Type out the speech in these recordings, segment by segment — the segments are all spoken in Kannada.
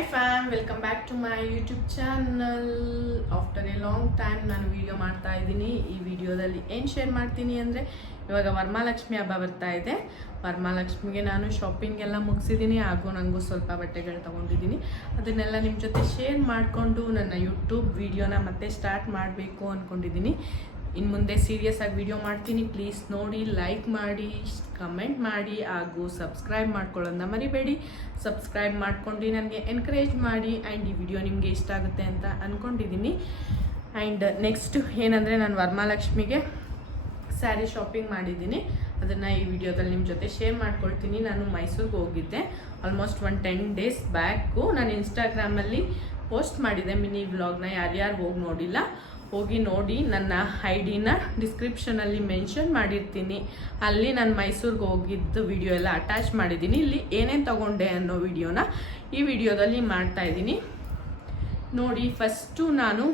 Hi fam, welcome back to my YouTube channel. After a long time ನಾನು ವಿಡಿಯೋ ಮಾಡ್ತಾ ಇದ್ದೀನಿ. ಈ ವಿಡಿಯೋದಲ್ಲಿ ಏನು ಶೇರ್ ಮಾಡ್ತೀನಿ ಅಂದರೆ, ಇವಾಗ ವರಮಹಾಲಕ್ಷ್ಮಿ ಹಬ್ಬ ಬರ್ತಾ ಇದೆ. ವರಮಹಾಲಕ್ಷ್ಮಿಗೆ ನಾನು ಶಾಪಿಂಗ್ ಎಲ್ಲ ಮುಗಿಸಿದ್ದೀನಿ, ಹಾಗೂ ನನಗೂ ಸ್ವಲ್ಪ ಬಟ್ಟೆಗಳು ತೊಗೊಂಡಿದ್ದೀನಿ. ಅದನ್ನೆಲ್ಲ ನಿಮ್ಮ ಜೊತೆ ಶೇರ್ ಮಾಡಿಕೊಂಡು ನನ್ನ ಯೂಟ್ಯೂಬ್ ವಿಡಿಯೋನ ಮತ್ತೆ ಸ್ಟಾರ್ಟ್ ಮಾಡಬೇಕು ಅಂದ್ಕೊಂಡಿದ್ದೀನಿ. ಇನ್ನು ಮುಂದೆ ಸೀರಿಯಸ್ ಆಗಿ ವಿಡಿಯೋ ಮಾಡ್ತೀನಿ. ಪ್ಲೀಸ್ ನೋಡಿ, ಲೈಕ್ ಮಾಡಿ, ಕಮೆಂಟ್ ಮಾಡಿ, ಹಾಗೂ ಸಬ್ಸ್ಕ್ರೈಬ್ ಮಾಡ್ಕೊಳ್ಳೋದನ್ನ ಮರಿಬೇಡಿ. ಸಬ್ಸ್ಕ್ರೈಬ್ ಮಾಡ್ಕೊಂಡು ನನಗೆ ಎನ್ಕರೇಜ್ ಮಾಡಿ. ಆ್ಯಂಡ್ ಈ ವಿಡಿಯೋ ನಿಮಗೆ ಇಷ್ಟ ಆಗುತ್ತೆ ಅಂತ ಅಂದ್ಕೊಂಡಿದ್ದೀನಿ. ಆ್ಯಂಡ್ ನೆಕ್ಸ್ಟ್ ಏನಂದರೆ, ನಾನು ವರಮಹಾಲಕ್ಷ್ಮಿಗೆ ಸ್ಯಾರಿ ಶಾಪಿಂಗ್ ಮಾಡಿದ್ದೀನಿ. ಅದನ್ನು ಈ ವಿಡಿಯೋದಲ್ಲಿ ನಿಮ್ಮ ಜೊತೆ ಶೇರ್ ಮಾಡ್ಕೊಳ್ತೀನಿ. ನಾನು ಮೈಸೂರಿಗೆ ಹೋಗಿದ್ದೆ ಆಲ್ಮೋಸ್ಟ್ 10 ಡೇಸ್ ಬ್ಯಾಕು. ನಾನು ಇನ್ಸ್ಟಾಗ್ರಾಮಲ್ಲಿ ಪೋಸ್ಟ್ ಮಾಡಿದ್ದೆ ಮಿನಿ ವ್ಲಾಗ್ನ. ಯಾರ್ಯಾರು ಹೋಗಿ ನೋಡಿಲ್ಲ, ಹೋಗಿ ನೋಡಿ. ನನ್ನ ID-ನ ಡಿಸ್ಕ್ರಿಪ್ಷನಲ್ಲಿ ಮೆನ್ಷನ್ ಮಾಡಿರ್ತೀನಿ. ಅಲ್ಲಿ ನಾನು ಮೈಸೂರಿಗೆ ಹೋಗಿದ್ದು ವಿಡಿಯೋ ಎಲ್ಲ ಅಟ್ಯಾಚ್ ಮಾಡಿದ್ದೀನಿ. ಇಲ್ಲಿ ಏನೇನು ತೊಗೊಂಡೆ ಅನ್ನೋ ವಿಡಿಯೋನ ಈ ವಿಡಿಯೋದಲ್ಲಿ ಮಾಡ್ತಾಯಿದ್ದೀನಿ ನೋಡಿ. ಫಸ್ಟು ನಾನು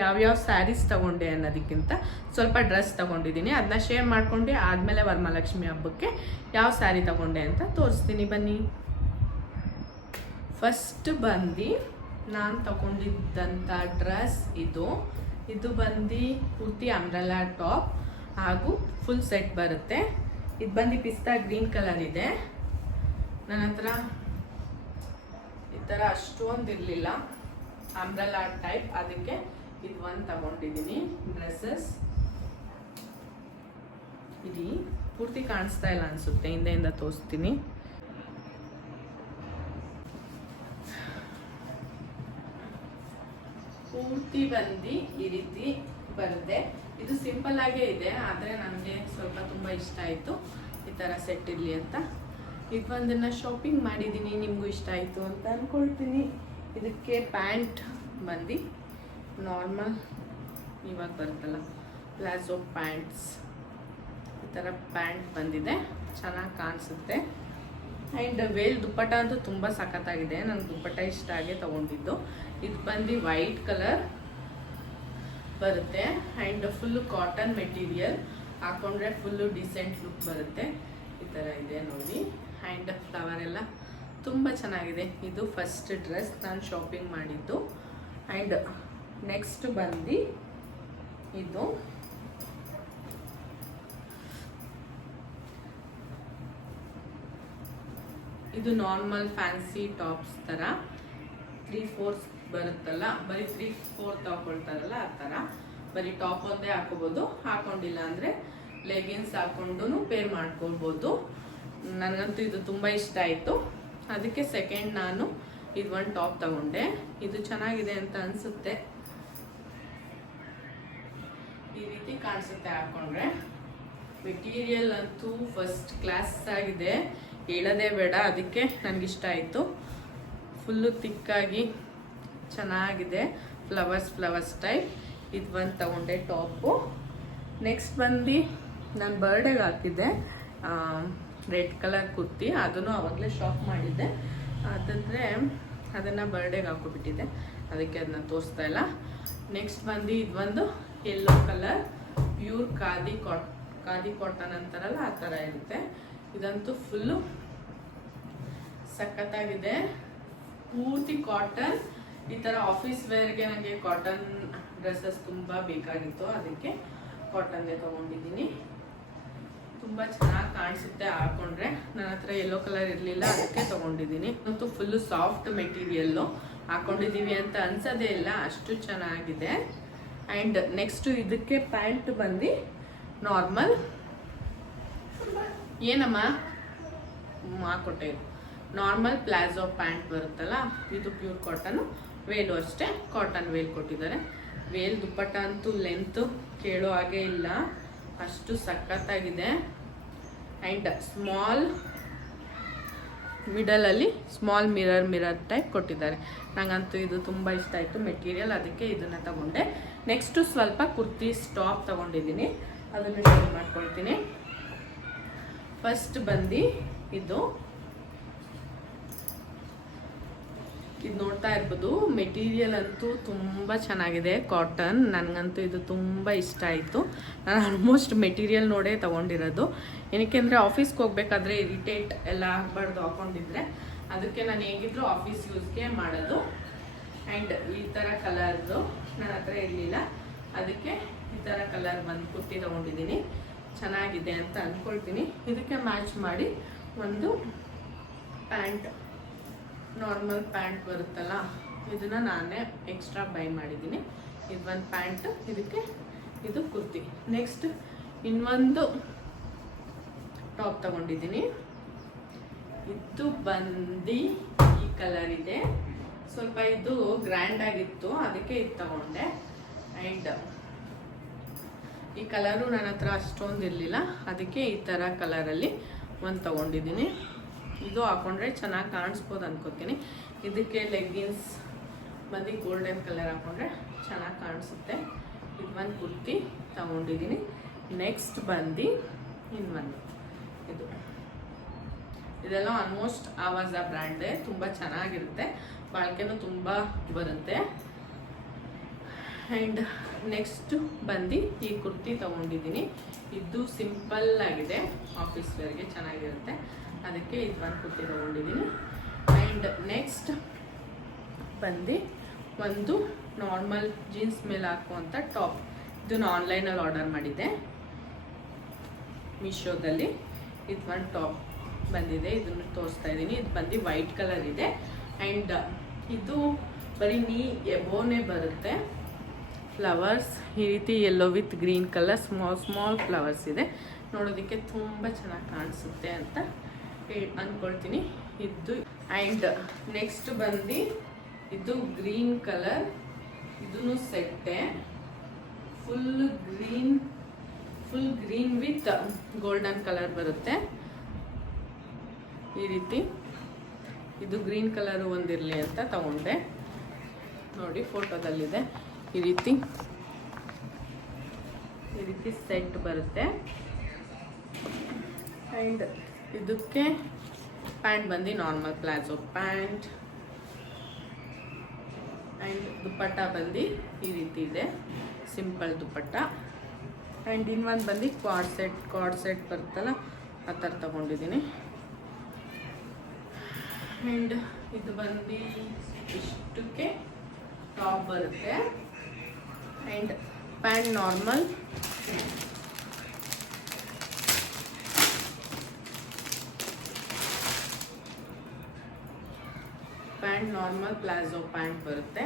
ಯಾವ್ಯಾವ ಸ್ಯಾರೀಸ್ ತೊಗೊಂಡೆ ಅನ್ನೋದಕ್ಕಿಂತ ಸ್ವಲ್ಪ ಡ್ರೆಸ್ ತೊಗೊಂಡಿದ್ದೀನಿ. ಅದನ್ನ ಶೇರ್ ಮಾಡ್ಕೊಂಡೆ. ಆದಮೇಲೆ ವರಮಹಾಲಕ್ಷ್ಮಿ ಹಬ್ಬಕ್ಕೆ ಯಾವ ಸ್ಯಾರಿ ತೊಗೊಂಡೆ ಅಂತ ತೋರಿಸ್ತೀನಿ, ಬನ್ನಿ. ಫಸ್ಟ್ ಬಂದು ನಾನು ತಗೊಂಡಿದ್ದಂಥ ಡ್ರೆಸ್ ಇದು ಬಂದು ಪೂರ್ತಿ ಅಂಬ್ರೆಲಾ ಟಾಪ್ ಹಾಗೂ ಫುಲ್ ಸೆಟ್ ಬರುತ್ತೆ. ಇದು ಬಂದು ಪಿಸ್ತಾ ಗ್ರೀನ್ ಕಲರ್ ಇದೆ. ನನ್ನ ಹತ್ರ ಈ ಥರ ಅಷ್ಟೊಂದು ಇರಲಿಲ್ಲ, ಅಂಬ್ರೆಲಾ ಟೈಪ್, ಅದಕ್ಕೆ ಇದು ಒಂದು ತಗೊಂಡಿದ್ದೀನಿ. ಡ್ರೆಸ್ಸಸ್ ಇಲ್ಲಿ ಪೂರ್ತಿ ಕಾಣಿಸ್ತಾ ಇಲ್ಲ ಅನಿಸುತ್ತೆ, ಹಿಂದೆಯಿಂದ ತೋರಿಸ್ತೀನಿ. ಪೂರ್ತಿ ಬಂದು ಈ ರೀತಿ ಬರುತ್ತೆ. ಇದು ಸಿಂಪಲ್ ಆಗೇ ಇದೆ, ಆದರೆ ನನಗೆ ಸ್ವಲ್ಪ ತುಂಬ ಇಷ್ಟ ಆಯಿತು ಈ ಥರ ಸೆಟ್ ಇರಲಿ ಅಂತ. ಇದು ಒಂದನ್ನು ಶಾಪಿಂಗ್ ಮಾಡಿದ್ದೀನಿ, ನಿಮಗೂ ಇಷ್ಟ ಆಯಿತು ಅಂತ ಅಂದ್ಕೊಳ್ತೀನಿ. ಇದಕ್ಕೆ ಪ್ಯಾಂಟ್ ಬಂದು ನಾರ್ಮಲ್ ಇವಾಗ ಬರುತ್ತಲ್ಲ ಪ್ಲಾಜೋ ಪ್ಯಾಂಟ್ಸ್, ಈ ಥರ ಪ್ಯಾಂಟ್ ಬಂದಿದೆ, ಚೆನ್ನಾಗಿ ಕಾಣಿಸುತ್ತೆ. ಆ್ಯಂಡ್ ವೇಲ್ ದುಪ್ಪಟ್ಟ ಅಂತೂ ತುಂಬ ಸಖತ್ತಾಗಿದೆ. ನನಗೆ ದುಪ್ಪಟ್ಟ ಇಷ್ಟ ಆಗೇ ತೊಗೊಂಡಿದ್ದು. ಇದು ಬಂದು ವೈಟ್ ಕಲರ್ ಬರುತ್ತೆ. ಆ್ಯಂಡ್ ಫುಲ್ಲು ಕಾಟನ್ ಮೆಟೀರಿಯಲ್, ಹಾಕೊಂಡ್ರೆ ಫುಲ್ಲು ಡಿಸೆಂಟ್ ಲುಕ್ ಬರುತ್ತೆ. ಈ ಥರ ಇದೆ ನೋಡಿ. ಆ್ಯಂಡ್ ಫ್ಲವರ್ ಎಲ್ಲ ತುಂಬ ಚೆನ್ನಾಗಿದೆ. ಇದು ಫಸ್ಟ್ ಡ್ರೆಸ್ ನಾನು ಶಾಪಿಂಗ್ ಮಾಡಿದ್ದು. ಆ್ಯಂಡ್ ನೆಕ್ಸ್ಟ್ ಬಂದು ಇದು ನಾರ್ಮಲ್ ಫ್ಯಾನ್ಸಿ ಟಾಪ್ಸ್ ಥರ 3/4 ಬರುತ್ತಲ್ಲ, ಬರೀ 3/4 ಹಾಕೊಳ್ತಾರಲ್ಲ ಆ ಥರ. ಬರೀ ಟಾಪ್ ಒಂದೇ ಹಾಕೋಬೋದು, ಹಾಕೊಂಡಿಲ್ಲ ಅಂದರೆ ಲೆಗಿನ್ಸ್ ಹಾಕೊಂಡು ಪೇರ್ ಮಾಡ್ಕೊಳ್ಬೋದು. ನನಗಂತೂ ಇದು ತುಂಬ ಇಷ್ಟ ಆಯಿತು, ಅದಕ್ಕೆ ಸೆಕೆಂಡ್ ನಾನು ಇದು ಒಂದು ಟಾಪ್ ತಗೊಂಡೆ. ಇದು ಚೆನ್ನಾಗಿದೆ ಅಂತ ಅನಿಸುತ್ತೆ, ಈ ರೀತಿ ಕಾಣಿಸುತ್ತೆ ಹಾಕೊಂಡ್ರೆ. ಮೆಟೀರಿಯಲ್ ಅಂತೂ ಫಸ್ಟ್ ಕ್ಲಾಸ್ ಆಗಿದೆ, ಹೇಳೋದೇ ಬೇಡ. ಅದಕ್ಕೆ ನನಗಿಷ್ಟ ಆಯಿತು. ಫುಲ್ಲು ತಿಕ್ಕಾಗಿ ಚೆನ್ನಾಗಿದೆ, ಫ್ಲವರ್ಸ್ ಟೈಪ್. ಇದು ಒಂದು ತಗೊಂಡೆ ಟಾಪು. ನೆಕ್ಸ್ಟ್ ಬಂದು ನಾನು ಬರ್ಡೇಗೆ ಹಾಕಿದ್ದೆ ರೆಡ್ ಕಲರ್ ಕುರ್ತಿ. ಅದನ್ನು ಆವಾಗಲೇ ಶಾಪ್ ಮಾಡಿದ್ದೆ, ಅದಂದರೆ ಅದನ್ನು ಬರ್ಡೇಗೆ ಹಾಕೊಬಿಟ್ಟಿದ್ದೆ, ಅದಕ್ಕೆ ಅದನ್ನ ತೋರಿಸ್ತಾ ಇಲ್ಲ. ನೆಕ್ಸ್ಟ್ ಬಂದು ಇದೊಂದು yellow colour pure khadi cotton ಅಂತಾರಲ್ಲ ಆ ಥರ ಇರುತ್ತೆ. ಇದಂತೂ ಫುಲ್ಲು ಸಖತ್ತಾಗಿದೆ, ಪೂರ್ತಿ ಕಾಟನ್. ಈ ಥರ ಆಫೀಸ್ ವೇರ್ಗೆ ನನಗೆ ಕಾಟನ್ ಡ್ರೆಸ್ಸಸ್ ತುಂಬ ಬೇಕಾಗಿತ್ತು, ಅದಕ್ಕೆ ಕಾಟನ್ದೇ ತೊಗೊಂಡಿದ್ದೀನಿ. ತುಂಬ ಚೆನ್ನಾಗಿ ಕಾಣಿಸುತ್ತೆ ಹಾಕೊಂಡ್ರೆ. ನನ್ನ ಹತ್ರ ಯೆಲ್ಲೋ ಕಲರ್ ಇರಲಿಲ್ಲ, ಅದಕ್ಕೆ ತೊಗೊಂಡಿದ್ದೀನಿ. ಮತ್ತು ಫುಲ್ಲು ಸಾಫ್ಟ್ ಮೆಟೀರಿಯಲ್ಲು, ಹಾಕೊಂಡಿದ್ದೀವಿ ಅಂತ ಅನ್ಸೋದೇ ಇಲ್ಲ, ಅಷ್ಟು ಚೆನ್ನಾಗಿದೆ. ಆ್ಯಂಡ್ ನೆಕ್ಸ್ಟು ಇದಕ್ಕೆ ಪ್ಯಾಂಟ್ ಬಂದು ನಾರ್ಮಲ್ ಏನಮ್ಮ ಹಾಕೊಟ್ಟೆ, ನಾರ್ಮಲ್ ಪ್ಲಾಜೋ ಪ್ಯಾಂಟ್ ಬರುತ್ತಲ್ಲ, ಇದು ಪ್ಯೂರ್ ಕಾಟನು. ವೇಲು ಅಷ್ಟೇ ಕಾಟನ್ ವೇಲ್ ಕೊಟ್ಟಿದ್ದಾರೆ. ವೇಲ್ ದುಪ್ಪಟ್ಟ ಅಂತೂ ಲೆಂತ್ ಕೇಳೋ ಹಾಗೆ ಇಲ್ಲ, ಅಷ್ಟು ಸಖತ್ತಾಗಿದೆ. ಆ್ಯಂಡ್ ಸ್ಮಾಲ್ ಮಿಡಲಲ್ಲಿ ಸ್ಮಾಲ್ ಮಿರರ್ ಟೈಪ್ ಕೊಟ್ಟಿದ್ದಾರೆ. ನನಗಂತೂ ಇದು ತುಂಬ ಇಷ್ಟ ಆಯಿತು ಮೆಟೀರಿಯಲ್, ಅದಕ್ಕೆ ಇದನ್ನು ತಗೊಂಡೆ. ನೆಕ್ಸ್ಟು ಸ್ವಲ್ಪ ಕುರ್ತೀಸ್ ಟಾಪ್ ತಗೊಂಡಿದ್ದೀನಿ, ಅದನ್ನು ಶೇರ್ ಮಾಡ್ಕೊಳ್ತೀನಿ. ಫಸ್ಟ್ ಬಂದು ಇದು ನೋಡ್ತಾ ಇರ್ಬೋದು. ಮೆಟೀರಿಯಲ್ ಅಂತೂ ತುಂಬ ಚೆನ್ನಾಗಿದೆ, ಕಾಟನ್. ನನಗಂತೂ ಇದು ತುಂಬ ಇಷ್ಟ ಆಯಿತು. ನಾನು ಆಲ್ಮೋಸ್ಟ್ ಮೆಟೀರಿಯಲ್ ನೋಡೇ ತೊಗೊಂಡಿರೋದು. ಏನಕ್ಕೆ ಅಂದರೆ ಆಫೀಸ್ಗೆ ಹೋಗ್ಬೇಕಾದ್ರೆ ಇರಿಟೇಟ್ ಎಲ್ಲ ಆಗಬಾರ್ದು ಹಾಕ್ಕೊಂಡಿದ್ರೆ, ಅದಕ್ಕೆ ನಾನು ಹೇಗಿದ್ರು ಆಫೀಸ್ ಯೂಸ್ಗೆ ಮಾಡೋದು. ಆ್ಯಂಡ್ ಈ ಥರ ಕಲರ್ದು ನನ್ನ ಹತ್ರ ಇರಲಿಲ್ಲ, ಅದಕ್ಕೆ ಈ ಥರ ಕಲರ್ ಬಂದು ಕುರ್ತಿ ತೊಗೊಂಡಿದ್ದೀನಿ. ಚೆನ್ನಾಗಿದೆ ಅಂತ ಅಂದ್ಕೊಳ್ತೀನಿ. ಇದಕ್ಕೆ ಮ್ಯಾಚ್ ಮಾಡಿ ಒಂದು ಪ್ಯಾಂಟ್, ನಾರ್ಮಲ್ ಪ್ಯಾಂಟ್ ಬರುತ್ತಲ್ಲ, ಇದನ್ನು ನಾನೇ ಎಕ್ಸ್ಟ್ರಾ ಬೈ ಮಾಡಿದ್ದೀನಿ. ಇದು ಒಂದು ಪ್ಯಾಂಟ್, ಇದಕ್ಕೆ ಇದು ಕುರ್ತಿ. ನೆಕ್ಸ್ಟ್ ಇನ್ನೊಂದು ಟಾಪ್ ತಗೊಂಡಿದ್ದೀನಿ. ಇದು ಬಂದು ಈ ಕಲರ್ ಇದೆ. ಸ್ವಲ್ಪ ಇದು ಗ್ರ್ಯಾಂಡ್ ಆಗಿತ್ತು, ಅದಕ್ಕೆ ಇದು ತಗೊಂಡೆ. ಆ್ಯಂಡ್ ಈ ಕಲರು ನನ್ನ ಹತ್ರ ಅಷ್ಟೊಂದು ಇರಲಿಲ್ಲ, ಅದಕ್ಕೆ ಈ ಥರ ಕಲರಲ್ಲಿ ಒಂದು ತಗೊಂಡಿದ್ದೀನಿ. ಇದು ಹಾಕೊಂಡ್ರೆ ಚೆನ್ನಾಗಿ ಕಾಣಿಸ್ಬೋದು ಅನ್ಕೋತೀನಿ. ಇದಕ್ಕೆ ಲೆಗ್ಗಿನ್ಸ್ ಬಂದು ಗೋಲ್ಡನ್ ಕಲರ್ ಹಾಕೊಂಡ್ರೆ ಚೆನ್ನಾಗಿ ಕಾಣಿಸುತ್ತೆ. ಇದು ಒಂದು ಕುರ್ತಿ ತಗೊಂಡಿದ್ದೀನಿ. ನೆಕ್ಸ್ಟ್ ಬಂದು ಇನ್ನೊಂದು ಇದೆಲ್ಲ ಆಲ್ಮೋಸ್ಟ್ ಆವಾಜ ಬ್ರ್ಯಾಂಡೇ, ತುಂಬ ಚೆನ್ನಾಗಿರುತ್ತೆ, ಬಾಳಿಕೆನೂ ತುಂಬ ಬರುತ್ತೆ. ಆ್ಯಂಡ್ ನೆಕ್ಸ್ಟ್ ಬಂದು ಈ ಕುರ್ತಿ ತಗೊಂಡಿದ್ದೀನಿ. ಇದು ಸಿಂಪಲ್ ಆಗಿದೆ, ಆಫೀಸ್ ವೇರ್ಗೆ ಚೆನ್ನಾಗಿರುತ್ತೆ, ಅದಕ್ಕೆ ಇದು ಒಂದು ಕುರ್ತಿ ತಗೊಂಡಿದ್ದೀನಿ. ಆ್ಯಂಡ್ ನೆಕ್ಸ್ಟ್ ಬಂದು ಒಂದು ನಾರ್ಮಲ್ ಜೀನ್ಸ್ ಮೇಲೆ ಹಾಕುವಂಥ ಟಾಪ್. ಇದನ್ನು ಆನ್ಲೈನಲ್ಲಿ ಆರ್ಡರ್ ಮಾಡಿದ್ದೆ ಮೀಶೋದಲ್ಲಿ. ಇದು ಒಂದು ಟಾಪ್ ಬಂದಿದೆ, ಇದನ್ನು ತೋರಿಸ್ತಾ ಇದ್ದೀನಿ. ಇದು ಬಂದು ವೈಟ್ ಕಲರ್ ಇದೆ. ಆ್ಯಂಡ್ ಇದು ಬರೀ ಎಬೋನೇ ಬರುತ್ತೆ. ಫ್ಲವರ್ಸ್ ಈ ರೀತಿ yellow with green colour small flowers ಇದೆ. ನೋಡೋದಕ್ಕೆ ತುಂಬ ಚೆನ್ನಾಗಿ ಕಾಣಿಸುತ್ತೆ ಅಂತ ಅಂದ್ಕೊಳ್ತೀನಿ. ಇದು ಆ್ಯಂಡ್ ನೆಕ್ಸ್ಟ್ ಬಂದು ಇದು ಗ್ರೀನ್ ಕಲರ್, ಇದೂ ಸೆಟ್ಟೆ, full green with golden colour ಬರುತ್ತೆ ಈ ರೀತಿ. ಇದು ಗ್ರೀನ್ ಕಲರು ಒಂದಿರಲಿ ಅಂತ ತಗೊಂಡೆ. ನೋಡಿ ಫೋಟೋದಲ್ಲಿದೆ, ಈ ರೀತಿ ಸೆಟ್ ಬರುತ್ತೆ. ಆ್ಯಂಡ್ ಇದಕ್ಕೆ ಪ್ಯಾಂಟ್ ಬಂದು ನಾರ್ಮಲ್ ಪ್ಲಾಜೋ ಪ್ಯಾಂಟ್. ಆ್ಯಂಡ್ ದುಪ್ಪಟ್ಟ ಬಂದು ಈ ರೀತಿ ಇದೆ, ಸಿಂಪಲ್ ದುಪ್ಪಟ್ಟ. ಆ್ಯಂಡ್ ಇನ್ನೊಂದು ಬಂದು ಕಾರ್ಡ್ ಸೆಟ್ ಬರುತ್ತಲ್ಲ, ಆ ಥರ ತಗೊಂಡಿದ್ದೀನಿ. ಆ್ಯಂಡ್ ಇದು ಬಂದು ಇಷ್ಟಕ್ಕೆ ಟಾಪ್ ಬರುತ್ತೆ. And pant normal palazzo pant ಬರುತ್ತೆ.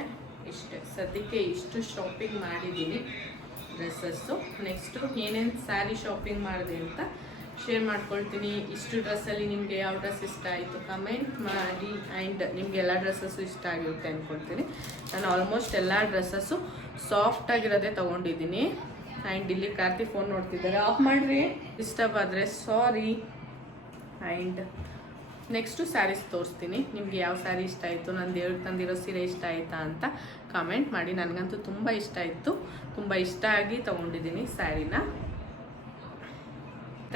ಇಷ್ಟೇ ಸದ್ಯಕ್ಕೆ ಇಷ್ಟು ಶಾಪಿಂಗ್ ಮಾಡಿದ್ದೀನಿ ಡ್ರೆಸ್ಸಸ್ಸು. ನೆಕ್ಸ್ಟು ಏನೇನು ಸ್ಯಾರಿ ಶಾಪಿಂಗ್ ಮಾಡಿದೆ ಅಂತ ಶೇರ್ ಮಾಡ್ಕೊಳ್ತೀನಿ. ಇಷ್ಟು ಡ್ರೆಸ್ಸಲ್ಲಿ ನಿಮಗೆ ಯಾವ ಡ್ರೆಸ್ ಇಷ್ಟ ಆಯಿತು ಕಮೆಂಟ್ ಮಾಡಿ. ಆ್ಯಂಡ್ ನಿಮಗೆ ಎಲ್ಲ ಡ್ರೆಸ್ಸಸ್ಸು ಇಷ್ಟ ಆಗಿರುತ್ತೆ ಅಂದ್ಕೊಳ್ತೀನಿ. ನಾನು ಆಲ್ಮೋಸ್ಟ್ ಎಲ್ಲ ಡ್ರೆಸ್ಸಸ್ಸು ಸಾಫ್ಟಾಗಿರೋದೇ ತೊಗೊಂಡಿದ್ದೀನಿ. ಆ್ಯಂಡ್ ಇಲ್ಲಿ ಕಾರ್ತಿ ಫೋನ್ ನೋಡ್ತಿದ್ದಾರೆ, ಆಫ್ ಮಾಡಿರಿ ಡಿಸ್ಟರ್ಬ್ ಆದರೆ ಸಾರಿ. ಆ್ಯಂಡ್ ನೆಕ್ಸ್ಟು ಸ್ಯಾರೀಸ್ ತೋರಿಸ್ತೀನಿ. ನಿಮಗೆ ಯಾವ ಸ್ಯಾರಿ ಇಷ್ಟ ಆಯಿತು, ನಾನು ದೇವ್ರಿಗೆ ತಂದಿರೋ ಸೀರೆ ಇಷ್ಟ ಆಯಿತಾ ಅಂತ ಕಮೆಂಟ್ ಮಾಡಿ. ನನಗಂತೂ ತುಂಬ ಇಷ್ಟ ಆಯಿತು, ತುಂಬ ಇಷ್ಟ ಆಗಿ ತೊಗೊಂಡಿದ್ದೀನಿ ಸ್ಯಾರಿನ.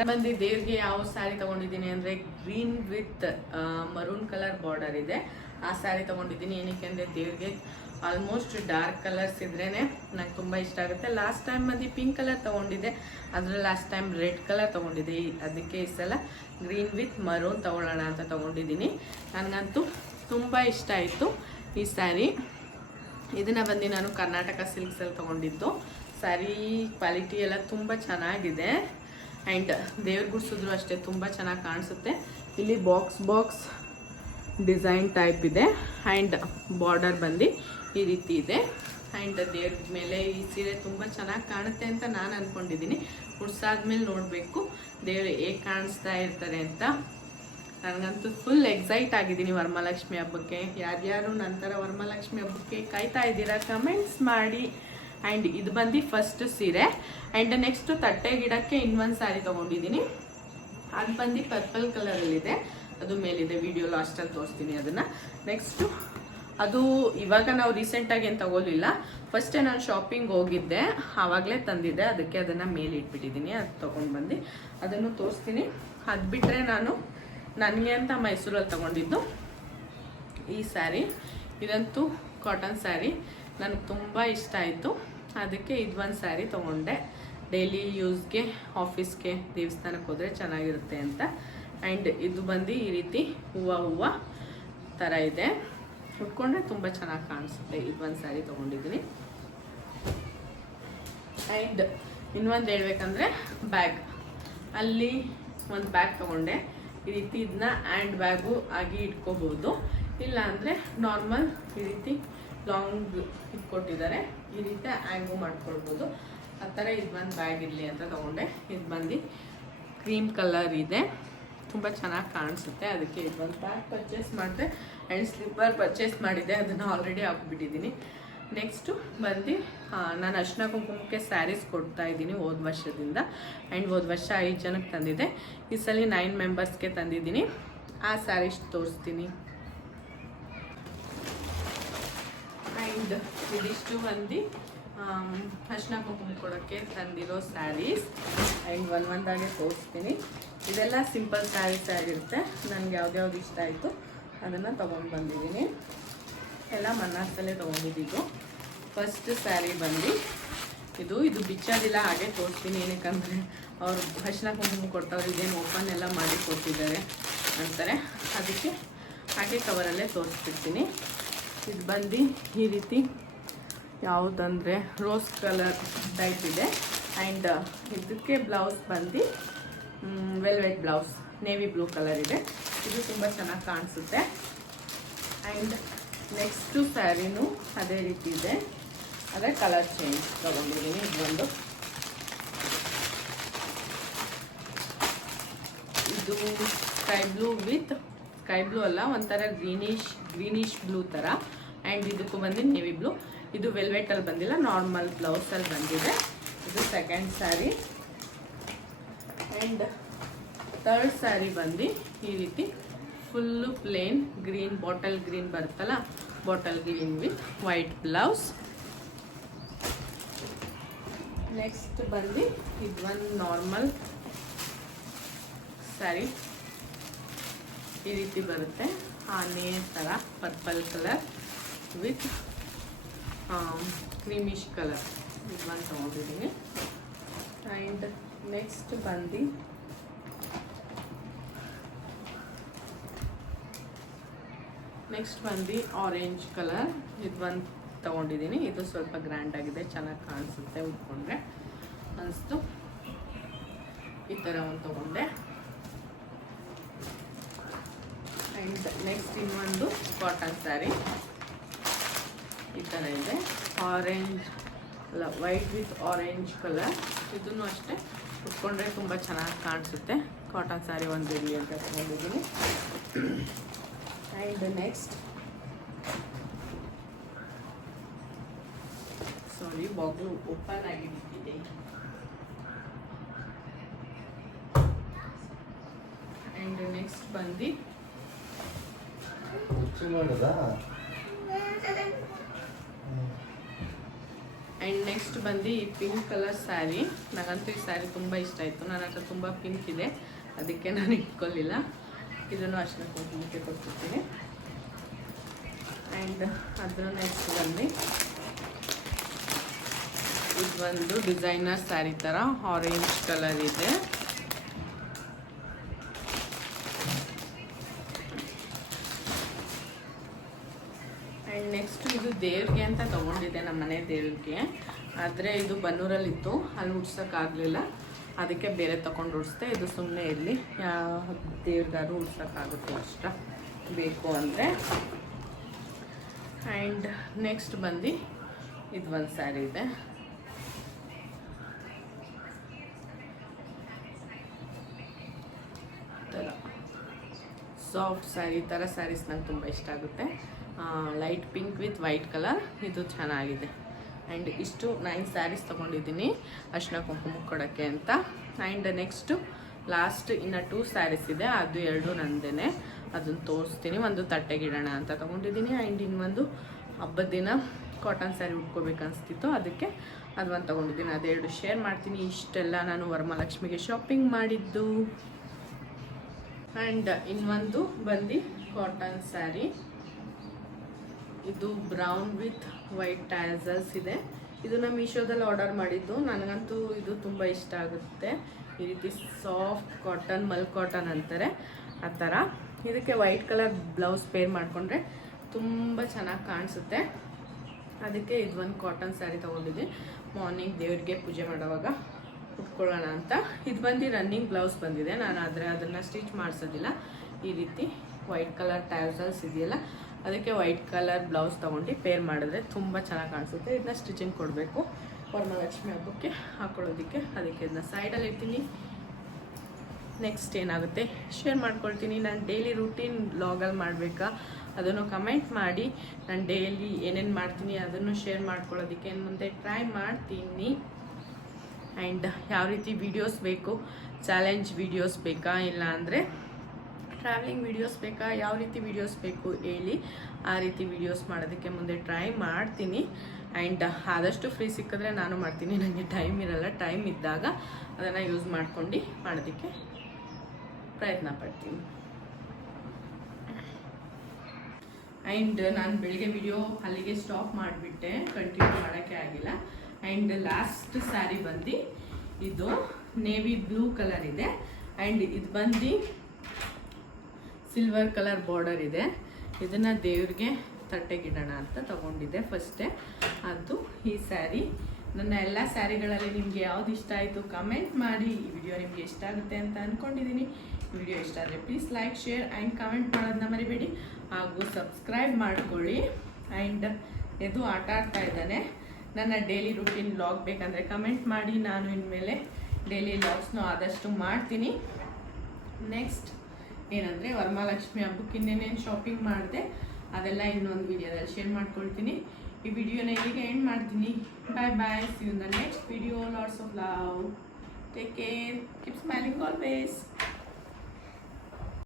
ಬಂದು ದೇವ್ರಿಗೆ ಯಾವ ಸ್ಯಾರಿ ತೊಗೊಂಡಿದ್ದೀನಿ ಅಂದರೆ green with maroon colour border ಇದೆ, ಆ ಸ್ಯಾರಿ ತೊಗೊಂಡಿದ್ದೀನಿ. ಏನಕ್ಕೆ ಅಂದರೆ ದೇವ್ರಿಗೆ ಆಲ್ಮೋಸ್ಟ್ ಡಾರ್ಕ್ ಕಲರ್ಸ್ ಇದ್ರೇ ನಂಗೆ ತುಂಬ ಇಷ್ಟ ಆಗುತ್ತೆ. ಲಾಸ್ಟ್ ಟೈಮ್ ಬಂದು ಪಿಂಕ್ ಕಲರ್ ತೊಗೊಂಡಿದ್ದೆ, ಅದರಲ್ಲಿ ಲಾಸ್ಟ್ ಟೈಮ್ ರೆಡ್ ಕಲರ್ ತೊಗೊಂಡಿದ್ದೆ. ಅದಕ್ಕೆ ಈ ಸಲ ಗ್ರೀನ್ ವಿತ್ ಮರೂನ್ ತೊಗೊಳ್ಳೋಣ ಅಂತ ತೊಗೊಂಡಿದ್ದೀನಿ. ನನಗಂತೂ ತುಂಬ ಇಷ್ಟ ಆಯಿತು ಈ ಸ್ಯಾರಿ. ಇದನ್ನು ಬಂದು ನಾನು ಕರ್ನಾಟಕ ಸಿಲ್ಕ್ಸಲ್ಲಿ ತೊಗೊಂಡಿದ್ದು. ಸ್ಯಾರಿ ಕ್ವಾಲಿಟಿ ಎಲ್ಲ ತುಂಬ ಚೆನ್ನಾಗಿದೆ. ಆ್ಯಂಡ್ ದೇವ್ರ ಗುಡಿಸಿದ್ರು ಅಷ್ಟೇ ತುಂಬ ಚೆನ್ನಾಗಿ ಕಾಣಿಸುತ್ತೆ. ಇಲ್ಲಿ ಬಾಕ್ಸ್ ಡಿಸೈನ್ ಟೈಪ್ ಇದೆ. ಆ್ಯಂಡ್ ಬಾರ್ಡರ್ ಬಂದು ಈ ರೀತಿ ಇದೆ. ಆ್ಯಂಡ್ ದೇವ್ರ ಮೇಲೆ ಈ ಸೀರೆ ತುಂಬ ಚೆನ್ನಾಗಿ ಕಾಣುತ್ತೆ ಅಂತ ನಾನು ಅಂದ್ಕೊಂಡಿದ್ದೀನಿ. ಉಡ್ಸಾದ್ಮೇಲೆ ನೋಡಬೇಕು ದೇವರು ಹೇಗೆ ಕಾಣಿಸ್ತಾ ಇರ್ತಾರೆ ಅಂತ. ನನಗಂತೂ ಫುಲ್ ಎಕ್ಸೈಟ್ ಆಗಿದ್ದೀನಿ ವರಮಹಾಲಕ್ಷ್ಮಿ ಹಬ್ಬಕ್ಕೆ. ಯಾರ್ಯಾರು ನಂತರ ವರಮಹಾಲಕ್ಷ್ಮಿ ಹಬ್ಬಕ್ಕೆ ಕಾಯ್ತಾ ಇದ್ದೀರಾ ಕಮೆಂಟ್ಸ್ ಮಾಡಿ. ಆ್ಯಂಡ್ ಇದು ಬಂದು ಫಸ್ಟ್ ಸೀರೆ. ಆ್ಯಂಡ್ ನೆಕ್ಸ್ಟು ತಟ್ಟೆ ಗಿಡಕ್ಕೆ ಇನ್ನೊಂದು ಸ್ಯಾರಿ ತೊಗೊಂಡಿದ್ದೀನಿ. ಅದು ಬಂದು ಪರ್ಪಲ್ ಕಲರಲ್ಲಿದೆ, ಅದು ಮೇಲಿದೆ, ವಿಡಿಯೋ ಲಾಸ್ಟಲ್ಲಿ ತೋರಿಸ್ತೀನಿ ಅದನ್ನು. ನೆಕ್ಸ್ಟು ಅದು ಇವಾಗ ನಾವು ರೀಸೆಂಟಾಗಿ ಏನು ತಗೋಲಿಲ್ಲ, ಫಸ್ಟೇ ನಾನು ಶಾಪಿಂಗ್ ಹೋಗಿದ್ದೆ ಆವಾಗಲೇ ತಂದಿದ್ದೆ, ಅದಕ್ಕೆ ಅದನ್ನು ಮೇಲೆ ಇಟ್ಬಿಟ್ಟಿದ್ದೀನಿ. ಅದು ತೊಗೊಂಡು ಬಂದು ಅದನ್ನು ತೋರಿಸ್ತೀನಿ. ಅದು ಬಿಟ್ಟರೆ ನಾನು ನನಗೆ ಅಂತ ಮೈಸೂರಲ್ಲಿ ತೊಗೊಂಡಿದ್ದು ಈ ಸ್ಯಾರಿ. ಇದಂತೂ ಕಾಟನ್ ಸ್ಯಾರಿ, ನನಗೆ ತುಂಬ ಇಷ್ಟ ಆಯಿತು. ಅದಕ್ಕೆ ಇದು ಒಂದು ಸ್ಯಾರಿ ತೊಗೊಂಡೆ. ಡೈಲಿ ಯೂಸ್ಗೆ, ಆಫೀಸ್ಗೆ, ದೇವಸ್ಥಾನಕ್ಕೆ ಹೋದರೆ ಚೆನ್ನಾಗಿರುತ್ತೆ ಅಂತ. ಆ್ಯಂಡ್ ಇದು ಬಂದು ಈ ರೀತಿ ಹೂವು ಥರ ಇದೆ, ಉಟ್ಕೊಂಡ್ರೆ ತುಂಬ ಚೆನ್ನಾಗಿ ಕಾಣಿಸುತ್ತೆ. ಇದೊಂದು ಸ್ಯಾರಿ ತೊಗೊಂಡಿದ್ದೀನಿ. ಆ್ಯಂಡ್ ಇನ್ನೊಂದು ಹೇಳ್ಬೇಕಂದ್ರೆ ಬ್ಯಾಗ್, ಅಲ್ಲಿ ಒಂದು ಬ್ಯಾಗ್ ತೊಗೊಂಡೆ. ಈ ರೀತಿ ಇದನ್ನ ಹ್ಯಾಂಡ್ ಬ್ಯಾಗು ಆಗಿ ಇಟ್ಕೋಬೋದು, ಇಲ್ಲ ಅಂದರೆ ನಾರ್ಮಲ್ ಈ ರೀತಿ ಲಾಂಗ್ ಇಟ್ಕೊಟ್ಟಿದ್ದಾರೆ, ಈ ರೀತಿ ಹ್ಯಾಂಗು ಮಾಡ್ಕೊಳ್ಬೋದು. ಆ ಥರ ಇದು ಒಂದು ಬ್ಯಾಗ್ ಇರಲಿ ಅಂತ ತೊಗೊಂಡೆ. ಇದು ಬಂದು ಕ್ರೀಮ್ ಕಲರ್ ಇದೆ, ತುಂಬ ಚೆನ್ನಾಗಿ ಕಾಣಿಸುತ್ತೆ. ಅದಕ್ಕೆ ಇದೊಂದು ಬ್ಯಾಗ್ ಪರ್ಚೇಸ್ ಮಾಡಿದೆ. ಆ್ಯಂಡ್ ಸ್ಲಿಪ್ಪರ್ ಪರ್ಚೇಸ್ ಮಾಡಿದ್ದೆ, ಅದನ್ನು ಆಲ್ರೆಡಿ ಹಾಕ್ಬಿಟ್ಟಿದ್ದೀನಿ. ನೆಕ್ಸ್ಟು ಬಂದು ನಾನು ಅರಿಶಿನ ಕುಂಕುಮಕ್ಕೆ ಸ್ಯಾರೀಸ್ ಕೊಡ್ತಾ ಇದ್ದೀನಿ ಹೋದ ವರ್ಷದಿಂದ. ಆ್ಯಂಡ್ ಹೋದ ವರ್ಷ 5 ಜನಕ್ಕೆ ತಂದಿದ್ದೆ, ಈ ಸಲ 9 ಮೆಂಬರ್ಸ್ಗೆ ತಂದಿದ್ದೀನಿ. ಆ ಸ್ಯಾರೀಸ್ ತೋರಿಸ್ತೀನಿ. ಆ್ಯಂಡ್ ಇದಿಷ್ಟು ಬಂದು ಅರಿಶಿನ ಕುಂಕುಮ ಕೊಡೋಕ್ಕೆ ತಂದಿರೋ ಸ್ಯಾರೀಸ್. ಆ್ಯಂಡ್ ಒಂದಾಗೆ ತೋರಿಸ್ತೀನಿ. ಇದೆಲ್ಲ ಸಿಂಪಲ್ ಸ್ಯಾರೀಸ್ ಆಗಿರುತ್ತೆ. ನನಗೆ ಯಾವ್ದ್ಯಾವ್ದು ಇಷ್ಟ ಆಯಿತು ಅದನ್ನು ತೊಗೊಂಡು ಬಂದಿದ್ದೀನಿ. ಎಲ್ಲ ಮನ್ನಾಸಲ್ಲೇ ತೊಗೊಂಡಿದ್ದು. ಫಸ್ಟ್ ಸ್ಯಾರಿ ಬಂದು ಇದು ಬಿಚ್ಚೋದಿಲ್ಲ, ಹಾಗೆ ತೋರಿಸ್ತೀನಿ. ಏನಕ್ಕಂದರೆ ಅವರು ಅರಿಶಿನ ಕುಂಕುಮ ಕೊಟ್ಟವ್ರು ಇದೇನು ಓಪನ್ ಎಲ್ಲ ಮಾಡಿ ಕೊಟ್ಟಿದ್ದಾರೆ ಅಂತಾರೆ, ಅದಕ್ಕೆ ಹಾಗೆ ಕವರಲ್ಲೇ ತೋರಿಸ್ಬಿಡ್ತೀನಿ. ಇದು ಬಂದು ಈ ರೀತಿ ಯಾವುದಂದರೆ ರೋಸ್ ಕಲರ್ ಟೈಪ್ ಇದೆ. ಆ್ಯಂಡ್ ಇದಕ್ಕೆ ಬ್ಲೌಸ್ ಬಂದು velvet blouse navy blue colour ಇದೆ. ಇದು ತುಂಬ ಚೆನ್ನಾಗಿ ಕಾಣಿಸುತ್ತೆ. ಆ್ಯಂಡ್ ನೆಕ್ಸ್ಟು ಸ್ಯಾರಿನೂ ಅದೇ ರೀತಿ ಇದೆ, ಅದೇ ಕಲರ್ ಚೇಂಜ್ ತೊಗೊಂಡಿದ್ದೀನಿ. ಇದೊಂದು ಇದು ಸ್ಕೈ ಬ್ಲೂ ಅಲ್ಲ, ಒಂಥರ ಗ್ರೀನಿಶ್ ಬ್ಲೂ ಥರ. ಆ್ಯಂಡ್ ಇದಕ್ಕೂ ಬಂದು ನೇವಿ ಬ್ಲೂ. ಇದು ವೆಲ್ವೆಟಲ್ಲಿ ಬಂದಿಲ್ಲ, ನಾರ್ಮಲ್ ಬ್ಲೌಸಲ್ಲಿ ಬಂದಿದೆ. ಇದು second sari. And third sari ಬಂದು ಈ ರೀತಿ full plain green, bottle green ಬರುತ್ತಲ್ಲ, bottle green with white blouse. Next ಬಂದು ಇದೊಂದು ನಾರ್ಮಲ್ ಸ್ಯಾರಿ, ಈ ರೀತಿ ಬರುತ್ತೆ. ಆನೆ ಥರ purple colour with creamish colour, ಇದೊಂದು ತೊಗೊಂಡಿದ್ದೀನಿ. ಆ್ಯಂಡ್ ನೆಕ್ಸ್ಟ್ ಬಂದು ಆರೆಂಜ್ ಕಲರ್, ಇದೊಂದು ತೊಗೊಂಡಿದ್ದೀನಿ. ಇದು ಸ್ವಲ್ಪ ಗ್ರ್ಯಾಂಡ್ ಆಗಿದೆ, ಚೆನ್ನಾಗಿ ಕಾಣಿಸುತ್ತೆ ಉಟ್ಕೊಂಡ್ರೆ ಅನಿಸ್ತು. ಈ ಥರ ಒಂದು ತೊಗೊಂಡೆ. ಆ್ಯಂಡ್ ನೆಕ್ಸ್ಟ್ ಇನ್ನೊಂದು ಕಾಟನ್ ಸ್ಯಾರಿ ಈ ಥರ ಇದೆ, ಆರೆಂಜ್ ಅಲ್ಲ ವೈಟ್ ವಿತ್ ಆರೆಂಜ್ ಕಲರ್. ಇದನ್ನು ಅಷ್ಟೇ ಉಟ್ಕೊಂಡ್ರೆ ತುಂಬ ಚೆನ್ನಾಗಿ ಕಾಣಿಸುತ್ತೆ. ಕಾಟನ್ ಸ್ಯಾರಿ ಒಂದು ಇರಲಿ ಅಂತ ತೊಗೊಂಡಿದ್ದೀನಿ. ಆ್ಯಂಡ್ ನೆಕ್ಸ್ಟ್ ಸಾರಿ, ಬಾಗಿಲು ಓಪನ್ ಆಗಿಬಿಟ್ಟಿದೆ. ಆ್ಯಂಡ್ ನೆಕ್ಸ್ಟ್ ಬಂದು ಈ ಪಿಂಕ್ ಕಲರ್ ಸ್ಯಾರಿ. ನನಗಂತೂ ಈ ಸ್ಯಾರಿ ತುಂಬ ಇಷ್ಟ ಆಯಿತು. ನನ್ನ ಹತ್ರ ತುಂಬ ಪಿಂಕ್ ಇದೆ, ಅದಕ್ಕೆ ನಾನು ಇಟ್ಕೊಳ್ಳಿಲ್ಲ. ಇದನ್ನು ಅಷ್ಟೇ ಕುಂಕುಮಕ್ಕೆ ಕೊಡ್ತಿದ್ದೀನಿ. ಆ್ಯಂಡ್ ಅದ್ರ ನೆಕ್ಸ್ಟ್ ಬಂದು ಇದೊಂದು ಡಿಸೈನರ್ ಸ್ಯಾರಿ ಥರ ಆರೆಂಜ್ ಕಲರ್ ಇದೆ. ಆ್ಯಂಡ್ ನೆಕ್ಸ್ಟ್ ಇದು ದೇವ್ರಿಗೆ ಅಂತ ತೊಗೊಂಡಿದ್ದೆ, ನಮ್ಮ ಮನೆ ದೇವ್ರಿಗೆ. ಆದರೆ ಇದು ಬನ್ನೂರಲ್ಲಿತ್ತು, ಅಲ್ಲಿ ಉಡ್ಸೋಕ್ಕಾಗಲಿಲ್ಲ, ಅದಕ್ಕೆ ಬೇರೆ ತೊಗೊಂಡು ಉಡಿಸ್ದೆ. ಇದು ಸುಮ್ಮನೆ ಇರಲಿ, ದೇವ್ರಿಗಾರು ಉಡ್ಸೋಕ್ಕಾಗುತ್ತೆ ಅಷ್ಟ ಬೇಕು ಅಂದರೆ. ಆ್ಯಂಡ್ ನೆಕ್ಸ್ಟ್ ಬಂದು ಇದೊಂದು ಸ್ಯಾರಿ ಇದೆ. ಥರ ಸಾಫ್ಟ್ ಸ್ಯಾರಿ ಥರ ಸ್ಯಾರೀಸ್ ನಂಗೆ ತುಂಬ ಇಷ್ಟ ಆಗುತ್ತೆ. Light pink with white colour, ಇದು ಚೆನ್ನಾಗಿದೆ. ಆ್ಯಂಡ್ ಇಷ್ಟು 9 ಸ್ಯಾರೀಸ್ ತೊಗೊಂಡಿದ್ದೀನಿ ಅರಿಶಿನ ಕುಂಕುಮ ಕೊಡೋಕ್ಕೆ ಅಂತ. ಆ್ಯಂಡ್ ನೆಕ್ಸ್ಟು ಲಾಸ್ಟ್ ಇನ್ನು 2 ಸ್ಯಾರೀಸ್ ಇದೆ, ಅದು 2 ನಂದೇ. ಅದನ್ನು ತೋರಿಸ್ತೀನಿ. ಒಂದು ತಟ್ಟೆಗಿಡೋಣ ಅಂತ ತೊಗೊಂಡಿದ್ದೀನಿ. ಆ್ಯಂಡ್ ಇನ್ನೊಂದು ಹಬ್ಬದ ದಿನ ಕಾಟನ್ ಸ್ಯಾರಿ ಉಟ್ಕೋಬೇಕು ಅನಿಸ್ತಿತ್ತು, ಅದಕ್ಕೆ ಅದೊಂದು ತೊಗೊಂಡಿದ್ದೀನಿ. ಅದೆರಡು ಶೇರ್ ಮಾಡ್ತೀನಿ. ಇಷ್ಟೆಲ್ಲ ನಾನು ವರಮಹಾಲಕ್ಷ್ಮಿಗೆ ಶಾಪಿಂಗ್ ಮಾಡಿದ್ದು. ಆ್ಯಂಡ್ ಇನ್ನೊಂದು ಬಂದು ಕಾಟನ್ ಸ್ಯಾರಿ, ಇದು ಬ್ರೌನ್ ವಿತ್ ವೈಟ್ ಟ್ಯಾಸಲ್ಸ್ ಇದೆ. ಇದನ್ನು ಮೀಶೋದಲ್ಲಿ ಆರ್ಡರ್ ಮಾಡಿದ್ದು. ನನಗಂತೂ ಇದು ತುಂಬ ಇಷ್ಟ ಆಗುತ್ತೆ. ಈ ರೀತಿ ಸಾಫ್ಟ್ ಕಾಟನ್, ಮಲ್ ಕಾಟನ್ ಅಂತಾರೆ ಆ ಥರ. ಇದಕ್ಕೆ ವೈಟ್ ಕಲರ್ ಬ್ಲೌಸ್ ಪೇರ್ ಮಾಡಿಕೊಂಡ್ರೆ ತುಂಬ ಚೆನ್ನಾಗಿ ಕಾಣಿಸುತ್ತೆ. ಅದಕ್ಕೆ ಇದು ಒಂದು ಕಾಟನ್ ಸ್ಯಾರಿ ತೊಗೊಂಡಿದ್ದೆ. ಮಾರ್ನಿಂಗ್ ದೇವ್ರಿಗೆ ಪೂಜೆ ಮಾಡೋವಾಗ ಉಟ್ಕೊಳ್ಳೋಣ ಅಂತ. ಇದು ಬಂದು ರನ್ನಿಂಗ್ ಬ್ಲೌಸ್ ಬಂದಿದೆ. ನಾನು ಅದನ್ನು ಸ್ಟಿಚ್ ಮಾಡಿಸೋದಿಲ್ಲ. ಈ ರೀತಿ ವೈಟ್ ಕಲರ್ ಟ್ಯಾಸಲ್ಸ್ ಇದೆಯಲ್ಲ, ಅದಕ್ಕೆ ವೈಟ್ ಕಲರ್ ಬ್ಲೌಸ್ ತೊಗೊಂಡು ಪೇರ್ ಮಾಡಿದ್ರೆ ತುಂಬ ಚೆನ್ನಾಗಿ ಕಾಣಿಸುತ್ತೆ. ಇದನ್ನ ಸ್ಟಿಚಿಂಗ್ ಕೊಡಬೇಕು ವರಮಹಾಲಕ್ಷ್ಮಿ ಹಬ್ಬಕ್ಕೆ ಹಾಕೊಳ್ಳೋದಕ್ಕೆ. ಅದಕ್ಕೆ ಇದನ್ನ ಸೈಡಲ್ಲಿ ಇರ್ತೀನಿ. ನೆಕ್ಸ್ಟ್ ಏನಾಗುತ್ತೆ ಶೇರ್ ಮಾಡ್ಕೊಳ್ತೀನಿ. ನಾನು ಡೈಲಿ ರೂಟೀನ್ ವ್ಲಾಗಲ್ಲಿ ಮಾಡಬೇಕಾ ಅದನ್ನು ಕಮೆಂಟ್ ಮಾಡಿ. ನಾನು ಡೈಲಿ ಏನೇನು ಮಾಡ್ತೀನಿ ಅದನ್ನು ಶೇರ್ ಮಾಡ್ಕೊಳ್ಳೋದಕ್ಕೆ ಮುಂದೆ ಟ್ರೈ ಮಾಡ್ತೀನಿ. ಆ್ಯಂಡ್ ಯಾವ ರೀತಿ ವೀಡಿಯೋಸ್ ಬೇಕು, ಚಾಲೆಂಜ್ ವೀಡಿಯೋಸ್ ಬೇಕಾ, ಇಲ್ಲ ಅಂದರೆ ಟ್ರಾವೆಲಿಂಗ್ ವೀಡಿಯೋಸ್ ಬೇಕಾ, ಯಾವ ರೀತಿ ವೀಡಿಯೋಸ್ ಬೇಕು ಹೇಳಿ. ಆ ರೀತಿ ವೀಡಿಯೋಸ್ ಮಾಡೋದಕ್ಕೆ ಮುಂದೆ ಟ್ರೈ ಮಾಡ್ತೀನಿ. ಆ್ಯಂಡ್ ಆದಷ್ಟು ಫ್ರೀ ಸಿಕ್ಕಿದ್ರೆ ನಾನು ಮಾಡ್ತೀನಿ. ನನಗೆ ಟೈಮ್ ಇರಲ್ಲ. ಟೈಮ್ ಇದ್ದಾಗ ಅದನ್ನು ಯೂಸ್ ಮಾಡ್ಕೊಂಡು ಮಾಡೋದಕ್ಕೆ ಪ್ರಯತ್ನ ಪಡ್ತೀನಿ. ಆ್ಯಂಡ್ ನಾನು ಬೆಳಿಗ್ಗೆ ವಿಡಿಯೋ ಅಲ್ಲಿಗೆ ಸ್ಟಾಪ್ ಮಾಡಿಬಿಟ್ಟೆ, ಕಂಟಿನ್ಯೂ ಮಾಡೋಕ್ಕೆ ಆಗಿಲ್ಲ. ಆ್ಯಂಡ್ ಲಾಸ್ಟ್ ಸ್ಯಾರಿ ಬಂದು ಇದು ನೇವಿ ಬ್ಲೂ ಕಲರ್ ಇದೆ. ಆ್ಯಂಡ್ ಇದು ಬಂದು ಸಿಲ್ವರ್ ಕಲರ್ ಬಾರ್ಡರ್ ಇದೆ. ಇದನ್ನು ದೇವ್ರಿಗೆ ತಟ್ಟೆಗಿಡೋಣ ಅಂತ ತೊಗೊಂಡಿದ್ದೆ ಫಸ್ಟೇ. ಅದು ಈ ಸ್ಯಾರಿ. ನನ್ನ ಎಲ್ಲ ಸ್ಯಾರಿಗಳಲ್ಲಿ ನಿಮಗೆ ಯಾವ್ದು ಇಷ್ಟ ಆಯಿತು ಕಮೆಂಟ್ ಮಾಡಿ. ಈ ವಿಡಿಯೋ ನಿಮಗೆ ಇಷ್ಟ ಆಗುತ್ತೆ ಅಂತ ಅಂದ್ಕೊಂಡಿದ್ದೀನಿ. ವಿಡಿಯೋ ಇಷ್ಟ ಆದರೆ please like, share and comment ಮಾಡೋದನ್ನ ಮರಿಬೇಡಿ. ಹಾಗೂ ಸಬ್ಸ್ಕ್ರೈಬ್ ಮಾಡ್ಕೊಳ್ಳಿ. ಆ್ಯಂಡ್ ಇದು ಆಟ ಆಡ್ತಾ ಇದ್ದಾನೆ. ನನ್ನ ಡೈಲಿ ರೂಟೀನ್ ವ್ಲಾಗ್ ಬೇಕಂದರೆ ಕಮೆಂಟ್ ಮಾಡಿ. ನಾನು ಇನ್ಮೇಲೆ ಡೈಲಿ ವ್ಲಾಗ್ಸ್ನೂ ಆದಷ್ಟು ಮಾಡ್ತೀನಿ. ನೆಕ್ಸ್ಟ್ ಏನಂದರೆ ವರಮಹಾಲಕ್ಷ್ಮಿ ಹಬ್ಬಕ್ಕೆ ಇನ್ನೇನೇನು ಶಾಪಿಂಗ್ ಮಾಡಿದೆ ಅದೆಲ್ಲ ಇನ್ನೊಂದು ವಿಡಿಯೋದಲ್ಲಿ ಶೇರ್ ಮಾಡ್ಕೊಳ್ತೀನಿ. ಈ ವಿಡಿಯೋನ ಇಲ್ಲಿಗೆ ಎಂಡ್ ಮಾಡ್ತೀನಿ. Bye bye. See you in the next video. Lots of love. Take care. Keep smiling always.